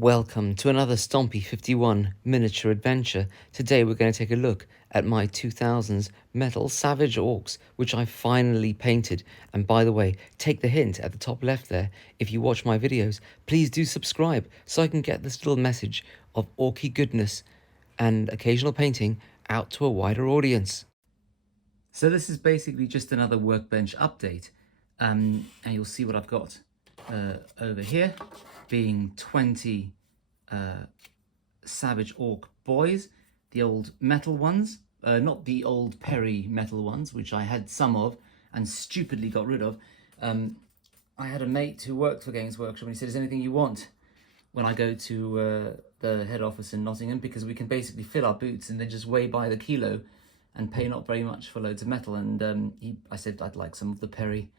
Welcome to another Stompy 51 miniature adventure. Today we're going to take a look at my 2000s metal Savage Orcs, which I finally painted. And by the way, take the hint at the top left there. If you watch my videos, please do subscribe so I can get this little message of orky goodness and occasional painting out to a wider audience. So this is basically just another workbench update. And you'll see what I've got over here, being 20 Savage Orc Boyz, the old metal ones, not the old Perry metal ones, which I had some of and stupidly got rid of. I had a mate who worked for Games Workshop and he said, "Is there anything you want?" when I go to the head office in Nottingham, because we can basically fill our boots and then just weigh by the kilo and pay not very much for loads of metal. And I said I'd like some of the Perry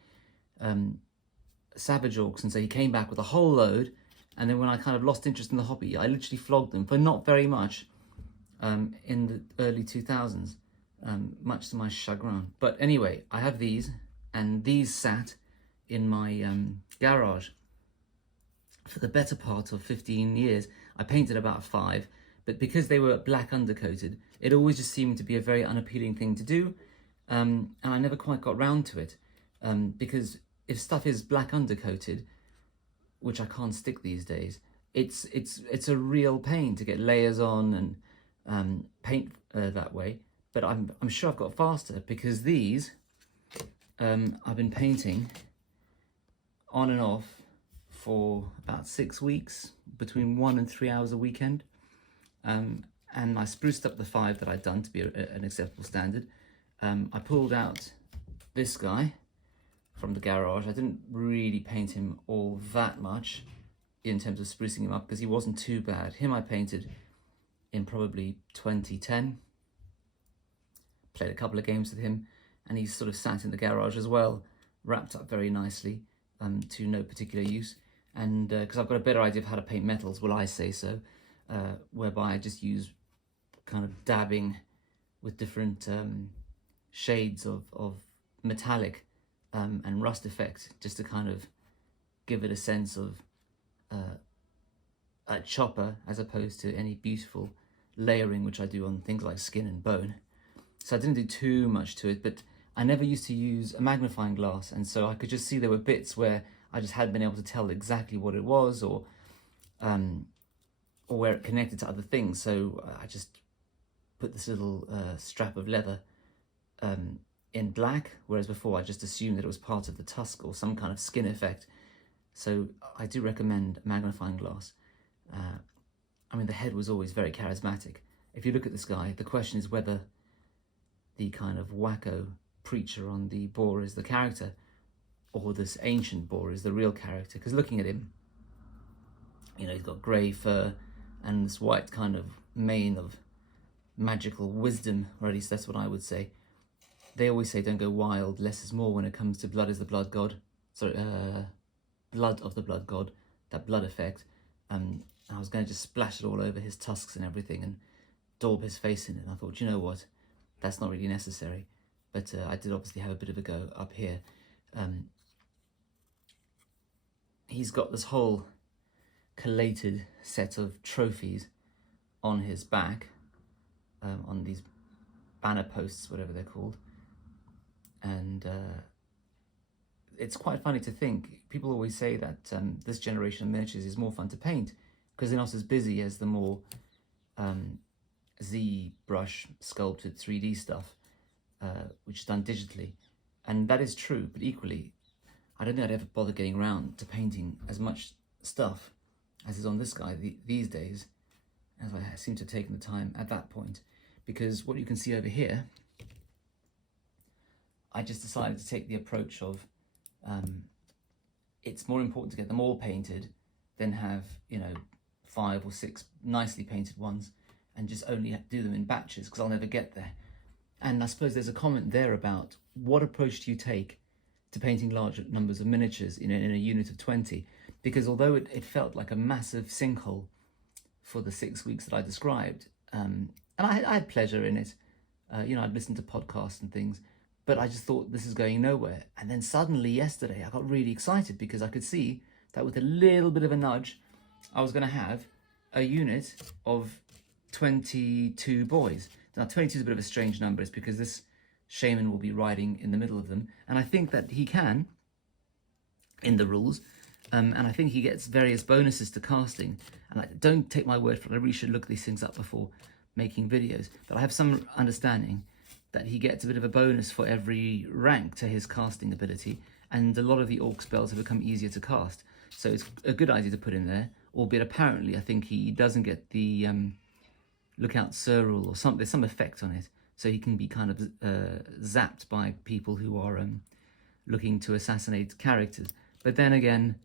Savage Orcs, and so he came back with a whole load. And then when I kind of lost interest in the hobby, I literally flogged them for not very much in the early 2000s, much to my chagrin. But anyway, I have these, and these sat in my garage for the better part of 15 years. I painted about 5, but because they were black undercoated, it always just seemed to be a very unappealing thing to do, and I never quite got round to it, because if stuff is black undercoated, which I can't stick these days, it's a real pain to get layers on and paint that way. But I'm sure I've got faster, because these I've been painting on and off for about 6 weeks, between 1 and 3 hours a weekend, and I spruced up the 5 that I'd done to be an acceptable standard. I pulled out this guy from the garage. I didn't really paint him all that much in terms of sprucing him up, because he wasn't too bad. Him I painted in probably 2010. Played a couple of games with him, and he's sort of sat in the garage as well, wrapped up very nicely, to no particular use. And because I've got a better idea of how to paint metals, will I say so, whereby I just use kind of dabbing with different shades of metallic and rust effect, just to kind of give it a sense of a chopper, as opposed to any beautiful layering which I do on things like skin and bone. So I didn't do too much to it, but I never used to use a magnifying glass, and so I could just see there were bits where I just hadn't been able to tell exactly what it was, or where it connected to other things. So I just put this little strap of leather in black, whereas before I just assumed that it was part of the tusk or some kind of skin effect. So I do recommend a magnifying glass. I mean, the head was always very charismatic. If you look at this guy, the question is whether the kind of wacko preacher on the boar is the character, or this ancient boar is the real character. Because looking at him, you know, he's got grey fur and this white kind of mane of magical wisdom, or at least that's what I would say. They always say don't go wild, less is more when it comes to blood is the blood god. Sorry, blood of the blood god, that blood effect. I was going to just splash it all over his tusks and everything and daub his face in it. And I thought, you know what, that's not really necessary. But I did obviously have a bit of a go up here. He's got this whole collated set of trophies on his back, on these banner posts, whatever they're called. And it's quite funny to think, people always say that this generation of miniatures is more fun to paint because they're not as busy as the more ZBrush sculpted 3D stuff, which is done digitally. And that is true, but equally, I don't think I'd ever bother getting around to painting as much stuff as is on this guy these days, as I seem to have taken the time at that point. Because what you can see over here, I just decided to take the approach of it's more important to get them all painted than have, you know, 5 or 6 nicely painted ones and just only do them in batches, because I'll never get there. And I suppose there's a comment there about what approach do you take to painting large numbers of miniatures in a unit of 20, because although it felt like a massive sinkhole for the 6 weeks that I described, and I had pleasure in it, you know, I'd listen to podcasts and things, but I just thought this is going nowhere. And then suddenly yesterday I got really excited because I could see that with a little bit of a nudge, I was going to have a unit of 22 boys. Now 22 is a bit of a strange number. It's because this shaman will be riding in the middle of them, and I think that he can, in the rules, and I think he gets various bonuses to casting. And don't take my word for it, I really should look these things up before making videos, but I have some understanding that he gets a bit of a bonus for every rank to his casting ability, and a lot of the orc spells have become easier to cast, so it's a good idea to put in there. Albeit apparently I think he doesn't get the Lookout Sir rule, or there's some effect on it, so he can be kind of zapped by people who are looking to assassinate characters. But then again,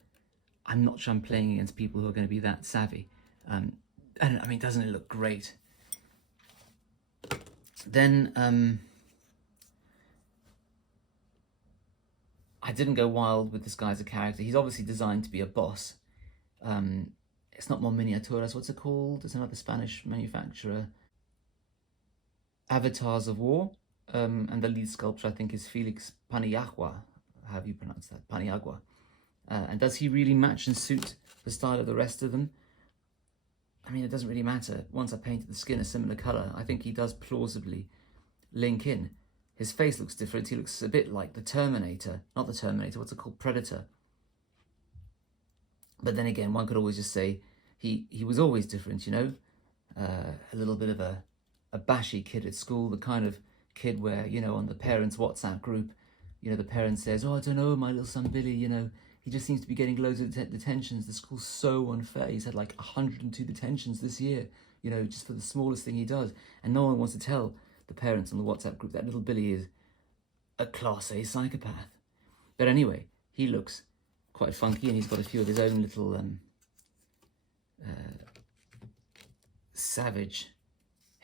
I'm not sure I'm playing against people who are going to be that savvy. And I mean, doesn't it look great? Then I didn't go wild with this guy as a character. He's obviously designed to be a boss. It's not Mon Miniaturas, what's it called? It's another Spanish manufacturer. Avatars of War, and the lead sculptor I think is Felix Paniagua. How have you pronounced that? Paniagua. And does he really match and suit the style of the rest of them? I mean, it doesn't really matter. Once I painted the skin a similar colour, I think he does plausibly link in. His face looks different. He looks a bit like the Terminator. Not the Terminator, what's it called? Predator. But then again, one could always just say he was always different, you know? A little bit of a bashy kid at school, the kind of kid where, you know, on the parents' WhatsApp group, you know, the parent says, oh, I don't know, my little son Billy, you know, he just seems to be getting loads of detentions. The school's so unfair. He's had like 102 detentions this year, you know, just for the smallest thing he does. And no one wants to tell the parents on the WhatsApp group that little Billy is a Class A psychopath. But anyway, he looks quite funky, and he's got a few of his own little savage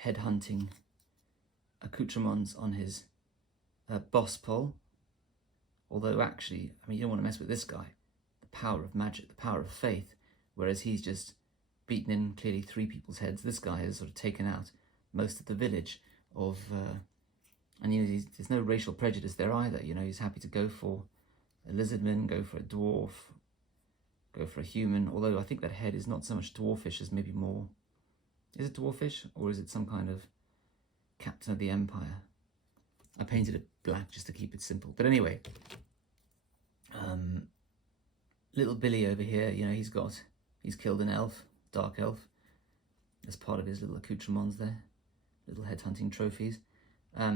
headhunting accoutrements on his boss pole. Although actually, I mean, you don't want to mess with this guy. The power of magic, the power of faith. Whereas he's just beaten in clearly 3 people's heads. This guy has sort of taken out most of the village of... and, you know, there's no racial prejudice there either. You know, he's happy to go for a lizardman, go for a dwarf, go for a human. Although I think that head is not so much dwarfish as maybe more... Is it dwarfish? Or is it some kind of captain of the empire? I painted it black just to keep it simple. But anyway, little Billy over here, you know, he's killed an elf, dark elf, as part of his little accoutrements there, little headhunting trophies. I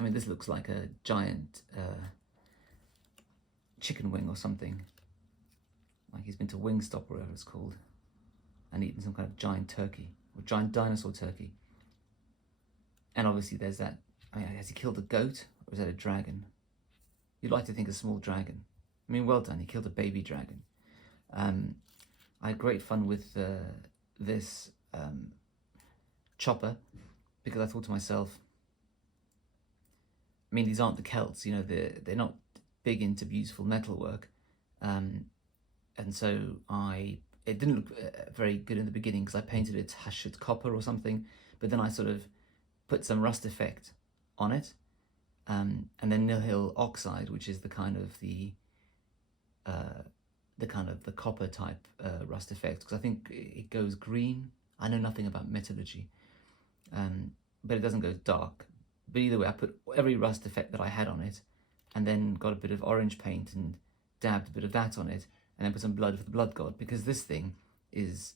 mean, this looks like a giant chicken wing or something. Like he's been to Wingstop or whatever it's called, and eaten some kind of giant turkey, or giant dinosaur turkey. And obviously there's that, I mean, has he killed a goat, or is that a dragon? You'd like to think a small dragon. I mean, well done, he killed a baby dragon. I had great fun with this chopper, because I thought to myself, I mean, these aren't the Celts, you know, they're not big into beautiful metalwork. And so it didn't look very good in the beginning, because I painted it Hashut copper or something, but then I sort of put some rust effect on it, and then nihil oxide, which is the kind of the copper type rust effect, because I think it goes green. I know nothing about metallurgy, but it doesn't go dark. But either way, I put every rust effect that I had on it, and then got a bit of orange paint and dabbed a bit of that on it, and then put some blood for the blood god, because this thing there's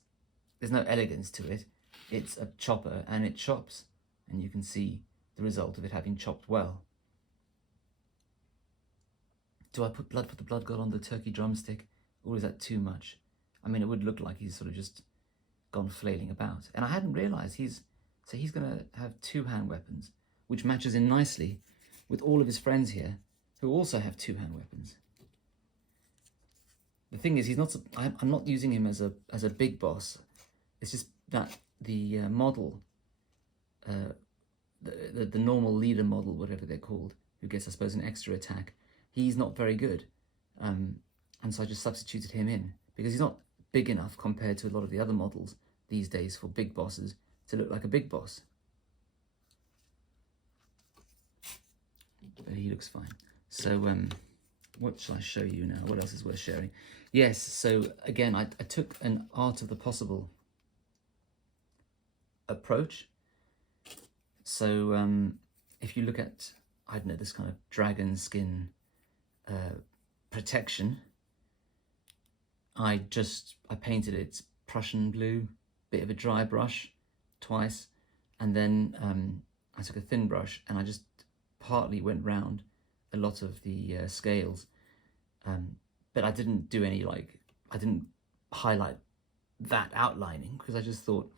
no elegance to it. It's a chopper, and it chops, and you can see the result of it having chopped well. Do I put blood for the blood god on the turkey drumstick, or is that too much? I mean, it would look like he's sort of just gone flailing about. And I hadn't realised he's going to have 2 hand weapons, which matches in nicely with all of his friends here, who also have 2 hand weapons. The thing is, I'm not using him as a big boss. It's just that the model, the normal leader model, whatever they're called, who gets, I suppose, an extra attack, he's not very good. And so I just substituted him in, because he's not big enough compared to a lot of the other models these days for big bosses to look like a big boss. But he looks fine. So what shall I show you now? What else is worth sharing? Yes, so again, I took an art of the possible approach. So if you look at, I don't know, this kind of dragon skin protection, I painted it Prussian blue, bit of a dry brush twice, and then I took a thin brush and I just partly went round a lot of the scales, but I didn't do any, like, I didn't highlight that outlining, because I just thought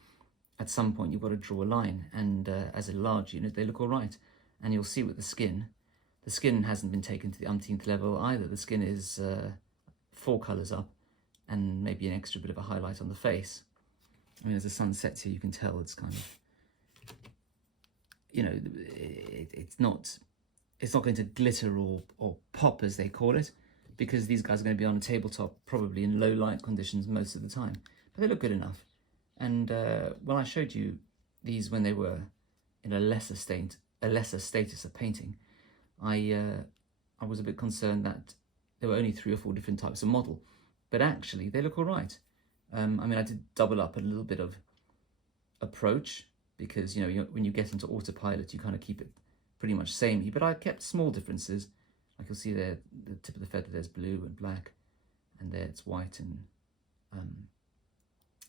at some point you've got to draw a line, and as a large unit they look all right. And you'll see with the skin hasn't been taken to the umpteenth level either. The skin is 4 colours up, and maybe an extra bit of a highlight on the face. I mean, as the sun sets here, you can tell it's kind of, you know, it's not going to glitter or pop, as they call it, because these guys are going to be on a tabletop, probably in low light conditions most of the time. But they look good enough. And when I showed you these when they were in a lesser status of painting, I was a bit concerned that there were only 3 or 4 different types of model, but actually they look all right. I mean, I did double up a little bit of approach, because, you know, when you get into autopilot, you kind of keep it pretty much samey, but I kept small differences. Like you'll see there, the tip of the feather, there's blue and black, and there it's white and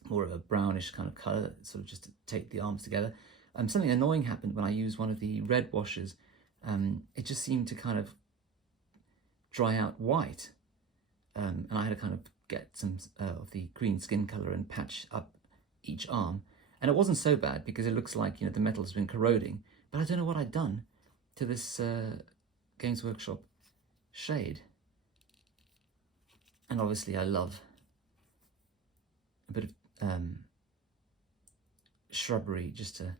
more of a brownish kind of colour, sort of just to take the arms together. Something annoying happened when I used one of the red washes. It just seemed to kind of dry out white, and I had to kind of get some of the green skin colour and patch up each arm. And it wasn't so bad, because it looks like, you know, the metal has been corroding, but I don't know what I'd done to this Games Workshop shade. And obviously I love a bit of shrubbery, just to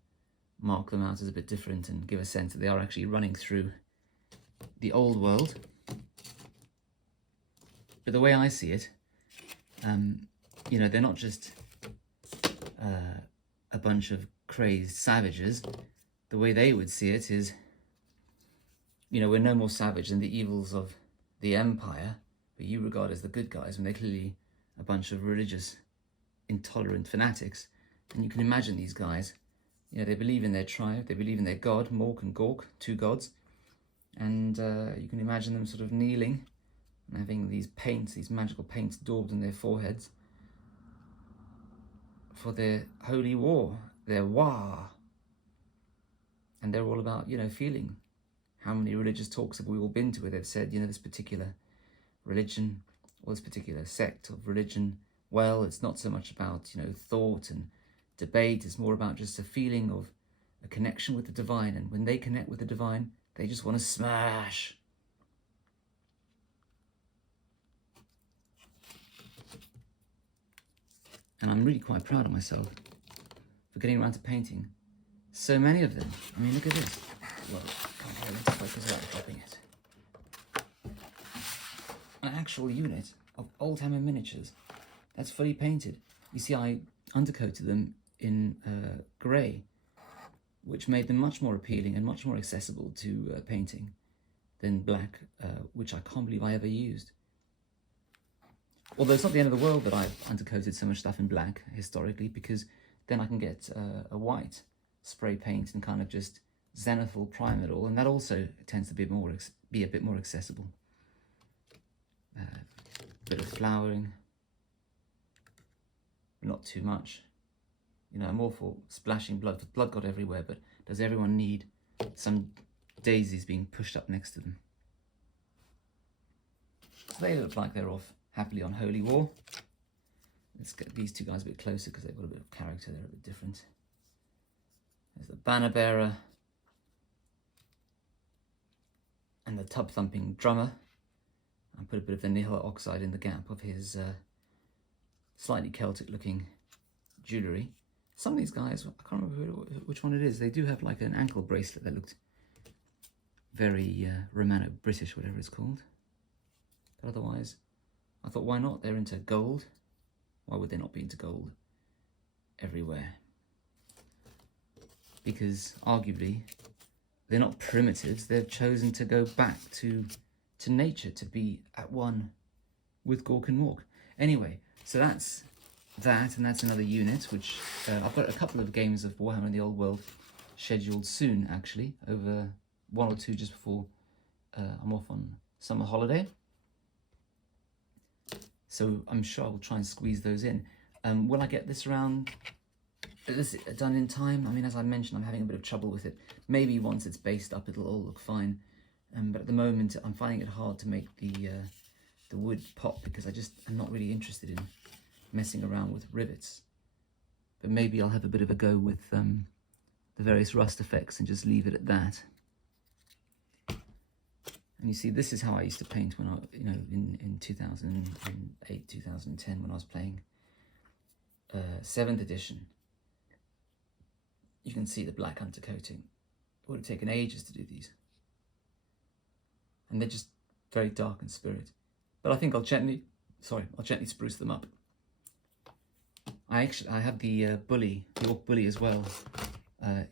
mark them out as a bit different and give a sense that they are actually running through the old world. But the way I see it, you know, they're not just a bunch of crazed savages. The way they would see it is, you know, we're no more savage than the evils of the Empire, but you regard as the good guys, when they're clearly a bunch of religious, intolerant fanatics. And you can imagine these guys, you know, they believe in their tribe, they believe in their god, Mork and Gork, 2 gods, and you can imagine them sort of kneeling and having these paints, these magical paints daubed on their foreheads for their holy war, their Wa. And they're all about, you know, feeling. How many religious talks have we all been to where they've said, you know, this particular religion or this particular sect of religion, well, it's not so much about, you know, thought and debate, it's more about just a feeling of a connection with the divine. And when they connect with the divine, they just want to smash. And I'm really quite proud of myself for getting around to painting so many of them. I mean, look at this. Well, can't really focus without dropping it. An actual unit of Oldhammer miniatures that's fully painted. You see, I undercoated them in grey, which made them much more appealing and much more accessible to painting than black, which I can't believe I ever used. Although it's not the end of the world that I've undercoated so much stuff in black historically, because then I can get a white spray paint and kind of just zenithal prime it all, and that also tends to be a bit more accessible. Bit of flowering, not too much. You know, I'm all for splashing blood. Blood got everywhere, but does everyone need some daisies being pushed up next to them? So they look like they're off happily on Holy War. Let's get these 2 guys a bit closer, because they've got a bit of character, they're a bit different. There's the banner bearer and the tub thumping drummer. I put a bit of the Nihil oxide in the gap of his slightly Celtic looking jewellery. Some of these guys, I can't remember which one it is, they do have like an ankle bracelet that looked very Romano-British, whatever it's called. But otherwise, I thought, why not? They're into gold. Why would they not be into gold everywhere? Because arguably, they're not primitives. They've chosen to go back to nature, to be at one with Gork and Mork. Anyway, so that's that, and that's another unit, which I've got a couple of games of Warhammer in the Old World scheduled soon, actually, over 1 or 2 just before I'm off on summer holiday. So I'm sure I will try and squeeze those in. Will I get this done in time? I mean, as I mentioned, I'm having a bit of trouble with it. Maybe once it's based up, it'll all look fine. But at the moment, I'm finding it hard to make the wood pop because I'm not really interested in messing around with rivets. But maybe I'll have a bit of a go with the various rust effects and just leave it at that. And you see, this is how I used to paint when in 2008, 2010, when I was playing 7th edition. You can see the black undercoating. It would have taken ages to do these. And they're just very dark in spirit. But I think I'll gently spruce them up. I have the Orc Bully as well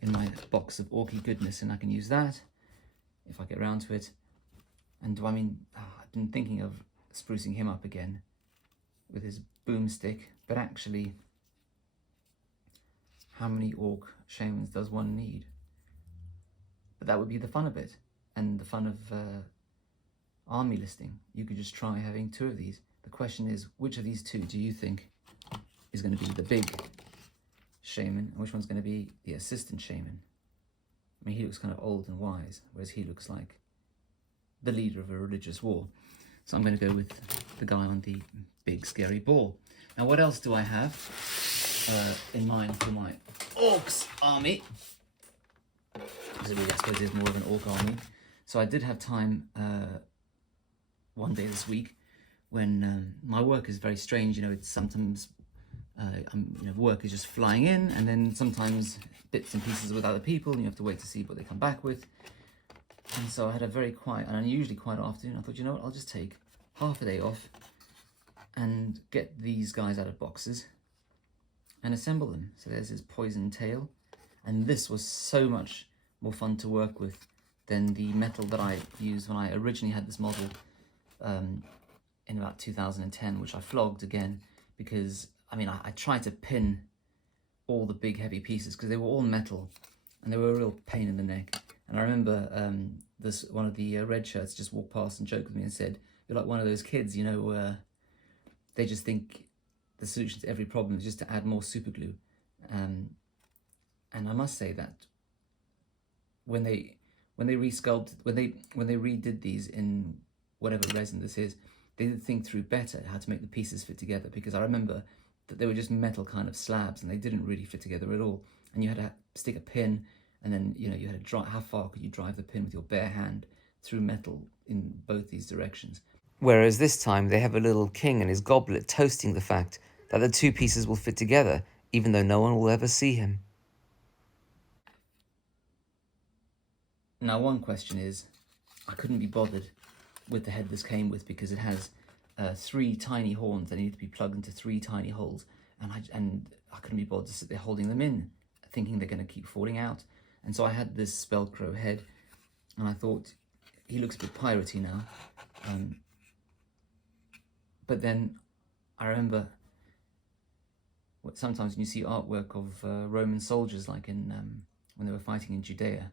in my box of Orky goodness, and I can use that if I get around to it. And I've been thinking of sprucing him up again with his boomstick, but actually, how many Orc Shamans does one need? But that would be the fun of it, and the fun of army listing. You could just try having 2 of these. The question is, which of these 2 do you think is going to be the big Shaman, and which one's going to be the assistant Shaman? I mean, he looks kind of old and wise, whereas he looks like the leader of a religious war. So I'm going to go with the guy on the big scary ball. Now, what else do I have in mind for my Orcs army? Because I suppose there's more of an Orc army. So I did have time one day this week when my work is very strange. It's sometimes work is just flying in, and then sometimes bits and pieces with other people, and you have to wait to see what they come back with. And so I had a very quiet and unusually quiet afternoon. I thought, you know what, I'll just take half a day off and get these guys out of boxes and assemble them. So there's his poison tail, and this was so much more fun to work with than the metal that I used when I originally had this model in about 2010, which I flogged again because I tried to pin all the big heavy pieces because they were all metal and they were a real pain in the neck. And I remember one of the red shirts just walked past and joked with me and said, "You're like one of those kids, they just think the solution to every problem is just to add more super glue." And I must say that when they resculpted, when they redid these in whatever resin this is, they did think through better how to make the pieces fit together, because I remember that they were just metal kind of slabs and they didn't really fit together at all. And you had to stick a pin, and then you had to drive. How far could you drive the pin with your bare hand through metal in both these directions? Whereas this time they have a little king and his goblet toasting the fact that the 2 pieces will fit together, even though no one will ever see him. Now, one question is, I couldn't be bothered with the head this came with because it has 3 tiny horns that need to be plugged into 3 tiny holes, and I couldn't be bothered to sit there holding them in, thinking they're going to keep falling out. And so I had this Spellcrow head, and I thought, he looks a bit piratey now. But then I remember sometimes when you see artwork of Roman soldiers, like in when they were fighting in Judea,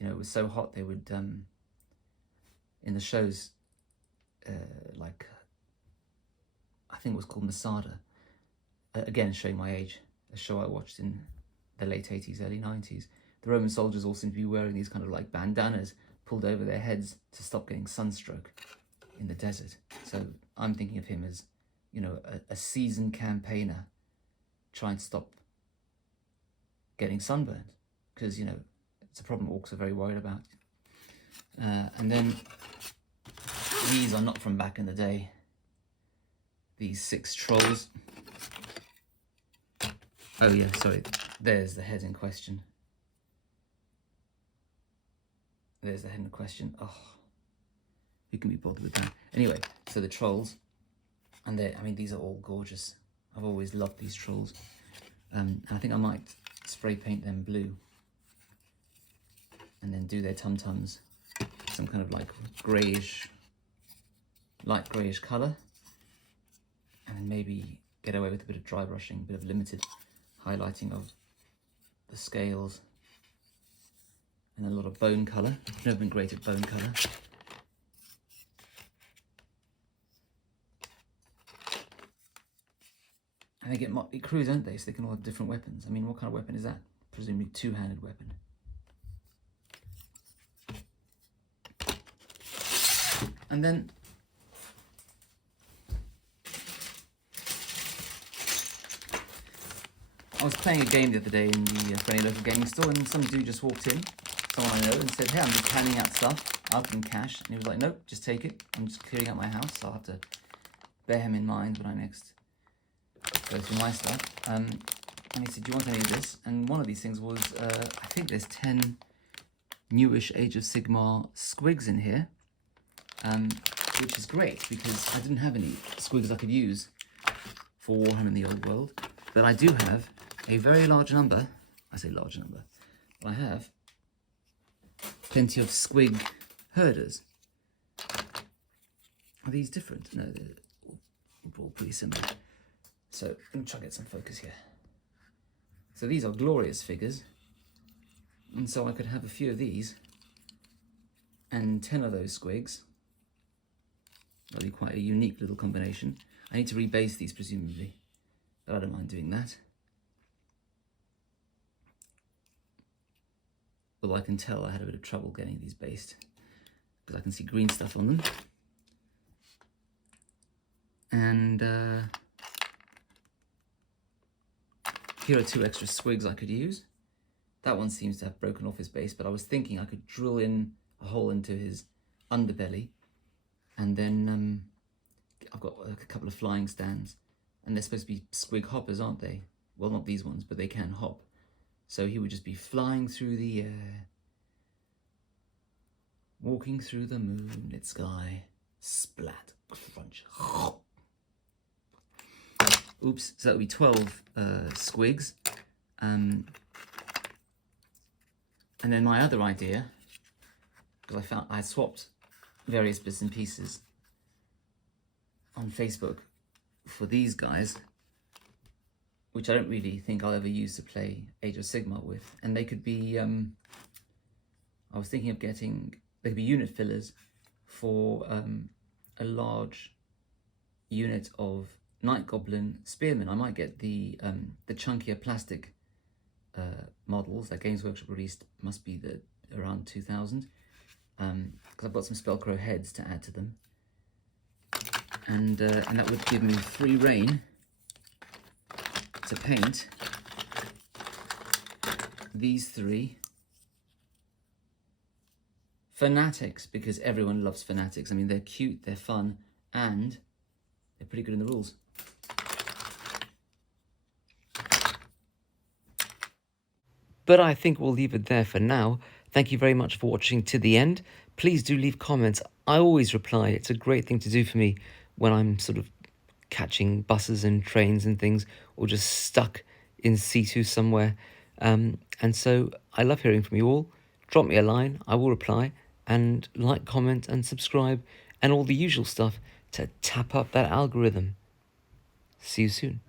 it was so hot they would, in the shows, like, I think it was called Masada, again showing my age, a show I watched in the late 80s, early 90s, the Roman soldiers all seem to be wearing these kind of like bandanas pulled over their heads to stop getting sunstroke in the desert. So I'm thinking of him as, a seasoned campaigner trying to stop getting sunburned, because, it's a problem orcs are very worried about. And then these are not from back in the day. These 6 trolls. Oh yeah, sorry, there's the head in question. There's the head in question. Oh, who can be bothered with that? Anyway, so the trolls, and these are all gorgeous. I've always loved these trolls. And I think I might spray paint them blue and then do their tum-tums some kind of like greyish, light greyish colour. And then maybe get away with a bit of dry brushing, a bit of limited highlighting of the scales. And a lot of bone colour. I've never been great at bone colour. And they get motley crews, don't they? So they can all have different weapons. I mean, what kind of weapon is that? Presumably two-handed weapon. And then I was playing a game the other day in the friendly local gaming store, and some dude just walked in, someone I know, and said, "Hey, I'm just handing out stuff. I'll give him cash." And he was like, "Nope, just take it. I'm just clearing out my house, so I'll have to bear him in mind when I next go through my stuff." And he said, "Do you want any of this?" And one of these things was, I think there's 10 newish Age of Sigmar squigs in here, which is great because I didn't have any squigs I could use for Warhammer in the Old World, but I do have a very large number. I say large number, but I have plenty of squig herders. Are these different? No, they're all pretty similar. So let me try to get some focus here. So these are glorious figures, and so I could have a few of these and 10 of those squigs. That'll be quite a unique little combination. I need to rebase these presumably, but I don't mind doing that. Although I can tell I had a bit of trouble getting these based because I can see green stuff on them. And here are 2 extra squigs I could use. That one seems to have broken off his base, but I was thinking I could drill in a hole into his underbelly, and then I've got a couple of flying stands, and they're supposed to be squig hoppers, aren't they? Well, not these ones, but they can hop. So he would just be flying through the air, walking through the moonlit sky, splat, crunch. Oops, so that would be 12 squigs. And then my other idea, because I swapped various bits and pieces on Facebook for these guys, which I don't really think I'll ever use to play Age of Sigmar with. And they could be, I was thinking of getting, they could be unit fillers for a large unit of Night Goblin Spearmen. I might get the chunkier plastic models that Games Workshop released, must be around 2000, because I've got some Spellcrow heads to add to them. And that would give me free reign to paint these 3 fanatics, because everyone loves fanatics. I mean, they're cute, they're fun, and they're pretty good in the rules. But I think we'll leave it there for now. Thank you very much for watching to the end. Please do leave comments. I always reply. It's a great thing to do for me when I'm sort of catching buses and trains and things, or just stuck in C2 somewhere. And so I love hearing from you all. Drop me a line, I will reply, and like, comment and subscribe and all the usual stuff to tap up that algorithm. See you soon.